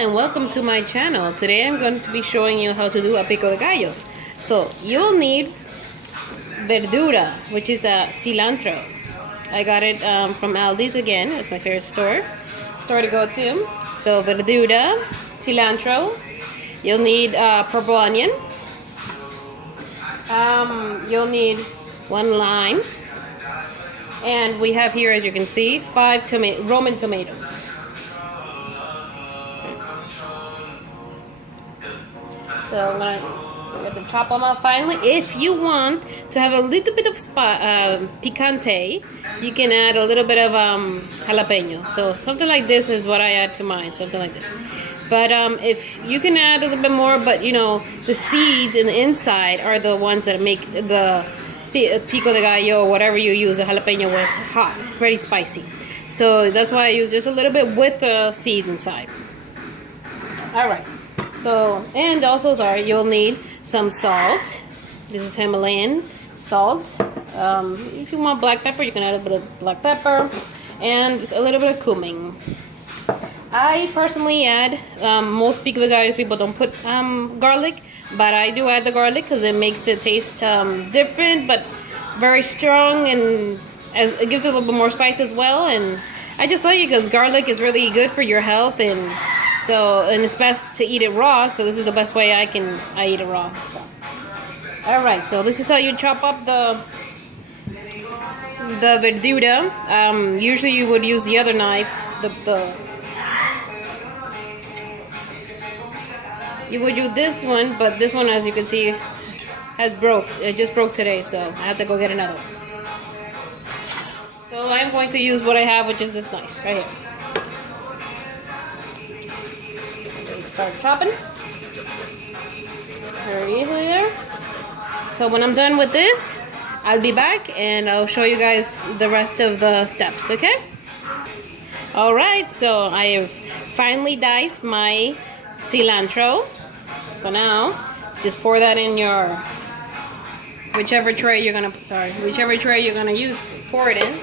and welcome to my channel. Today I'm going to be showing you how to do a pico de gallo. So you'll need verdura, which is a cilantro. I got it from Aldi's again. It's my favorite store to go to. So verdura, cilantro. You'll need purple onion. You'll need 1 lime. And we have here, as you can see, 5 Roman tomatoes. So I'm going to chop them up finely. If you want to have a little bit of picante, you can add a little bit of jalapeño. So something like this is what I add to mine, something like this. But if you can add a little bit more, but you know, the seeds in the inside are the ones that make the Pico de Gallo or whatever you use a jalapeno with hot, very spicy. So that's why I use just a little bit with the seed inside. Alright. So, and also, you'll need some salt. This is Himalayan salt. If you want black pepper, you can add a bit of black pepper. And just a little bit of cumin. I personally add, most Pico de Gallo people don't put garlic, but I do add the garlic because it makes it taste different, but very strong, and it gives it a little bit more spice as well. And I just like it because garlic is really good for your health, and it's best to eat it raw. So this is the best way I eat it raw. So. All right, so this is how you chop up the verdura. Usually you would use the other knife, you would use this one, but this one, as you can see, has broke. It just broke today, so I have to go get another one. So I'm going to use what I have, which is this knife right here. Okay, start chopping. Very easily there. So when I'm done with this, I'll be back and I'll show you guys the rest of the steps, okay? Alright, so I have finally diced my cilantro. So now, just pour that in your whichever tray you're gonna use. Pour it in.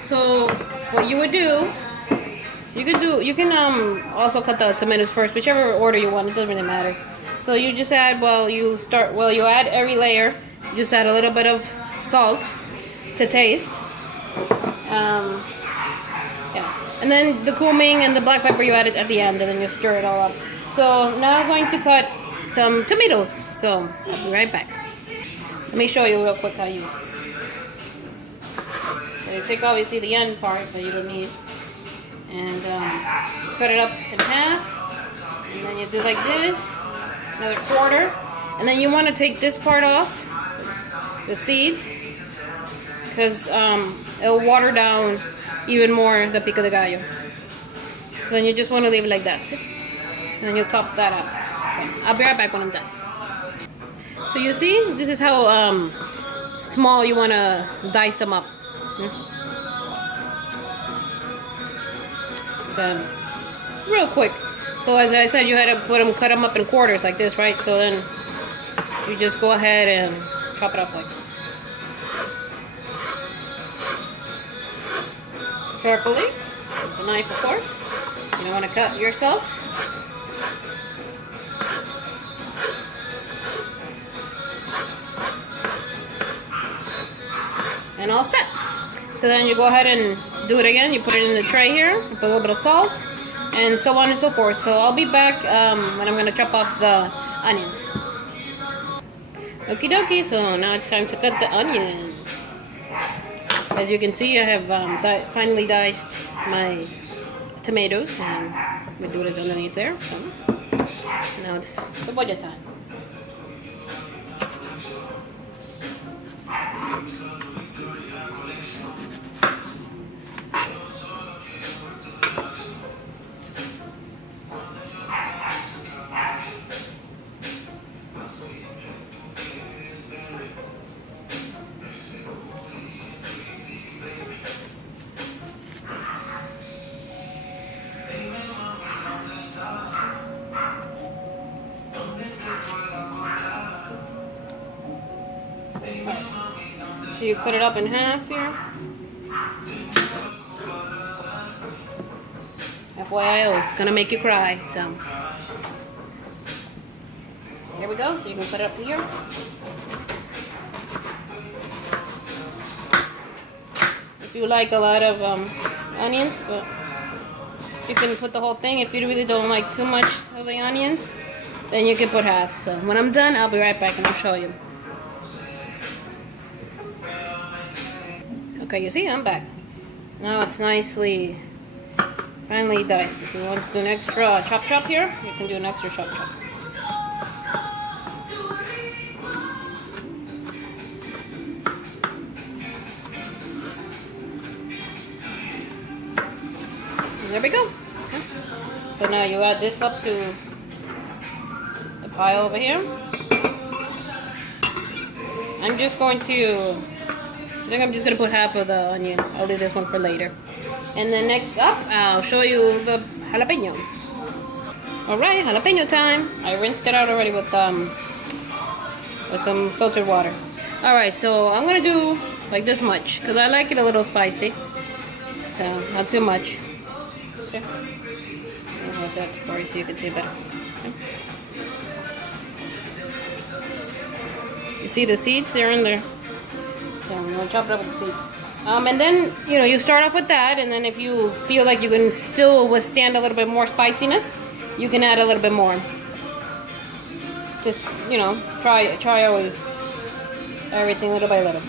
So what you would do, you can also cut the tomatoes first, whichever order you want. It doesn't really matter. So you just add, you add every layer. You just add a little bit of salt to taste. Yeah. And then the cumin and the black pepper you add it at the end, and then you stir it all up. So now I'm going to cut some tomatoes. So I'll be right back. Let me show you real quick how you. So you take obviously the end part that you don't need, and cut it up in half, and then you do like this. Another quarter, and then you want to take this part off, the seeds, because it'll water down even more the pico de gallo. So then you just want to leave it like that, see? And then you'll top that up. So I'll be right back when I'm done. So you see, this is how small you want to dice them up. So real quick. So as I said, you had to cut them up in quarters like this, right? So then you just go ahead and chop it up like this. Carefully, with the knife, of course. You don't want to cut yourself. And all set. So then you go ahead and do it again. You put it in the tray here, put a little bit of salt, and so on and so forth. So I'll be back when I'm going to chop off the onions. Okie dokie, so now it's time to cut the onion. As you can see, I have finally diced my tomatoes, and verduras underneath there. So now it's cebolla time. So you cut it up in half here. FYI, it's gonna make you cry, so. Here we go, so you can put it up here. If you like a lot of onions, but you can put the whole thing. If you really don't like too much of the onions, then you can put half. So when I'm done, I'll be right back and I'll show you. Okay, you see, I'm back. Now it's nicely, finely diced. If you want to do an extra chop here, you can do an extra chop. And there we go. So now you add this up to the pile over here. I'm just going to put half of the onion. I'll leave this one for later. And then next up, I'll show you the jalapeno. Alright, jalapeno time. I rinsed it out already with some filtered water. Alright, so I'm gonna do like this much because I like it a little spicy. So not too much. Okay. I'll hold that for you so you can see better. Okay. You see the seeds? They're in there. So I'm gonna chop it up with the seeds. And then, you start off with that, and then if you feel like you can still withstand a little bit more spiciness, you can add a little bit more. Just, try always everything little by little.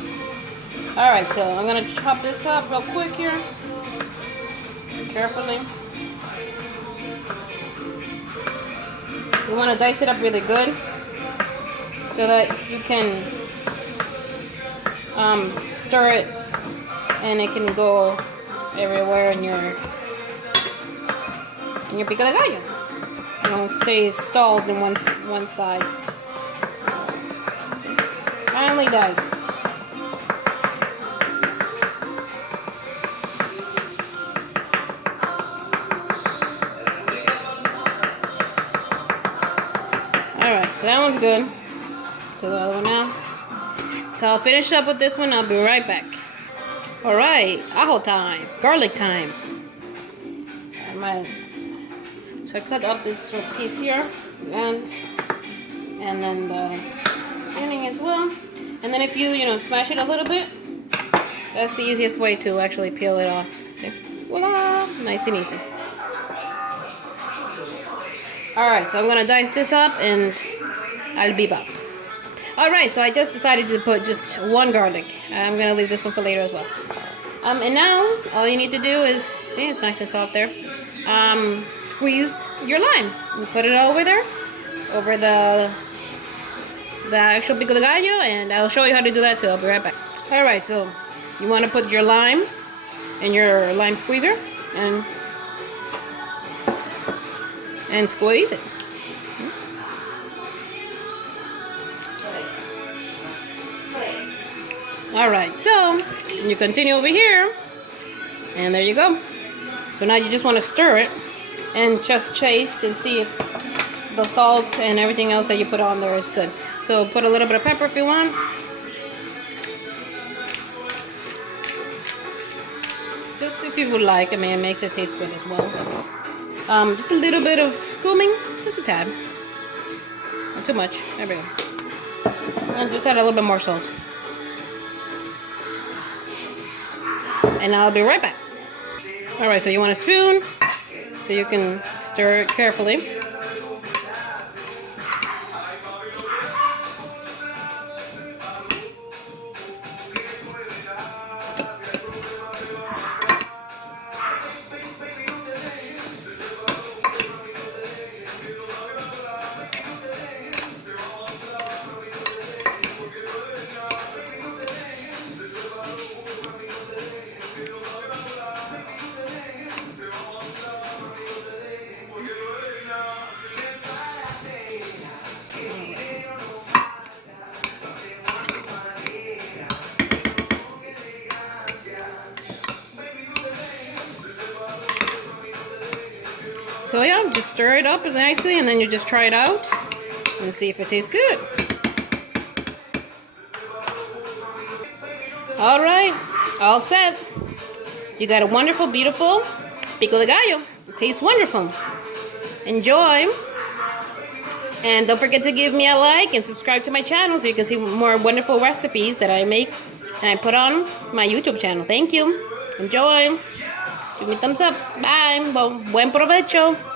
Alright, so I'm gonna chop this up real quick here. Carefully. You want to dice it up really good so that you can stir it and it can go everywhere in your pico de gallo. You don't stay stalled in one side. So, finely diced. Alright, so that one's good. Do the other one now. So I'll finish up with this one. I'll be right back. Alright, ajo time. Garlic time. So I cut up this piece here. And then the beginning as well. And then if you, smash it a little bit, that's the easiest way to actually peel it off. See? Voila! Nice and easy. Alright, so I'm going to dice this up and I'll be back. Alright, so I just decided to put just one garlic. I'm going to leave this one for later as well. And now, all you need to do is, see, it's nice and soft there. Squeeze your lime. You put it over there, over the actual pico de gallo, and I'll show you how to do that too. I'll be right back. Alright, so you want to put your lime in your lime squeezer and squeeze it. Alright, so you continue over here, and there you go. So now you just want to stir it and just taste and see if the salt and everything else that you put on there is good. So put a little bit of pepper if you want. Just if you would like. I mean, it makes it taste good as well. Just a little bit of cumin, just a tad. Not too much. There we go. And just add a little bit more salt. And I'll be right back. Alright, so you want a spoon so you can stir it carefully. So yeah, just stir it up nicely and then you just try it out and see if it tastes good. All right, all set. You got a wonderful, beautiful Pico de Gallo. It tastes wonderful. Enjoy. And don't forget to give me a like and subscribe to my channel so you can see more wonderful recipes that I make and I put on my YouTube channel. Thank you. Enjoy. Give me a thumbs up. Bye. Buen provecho.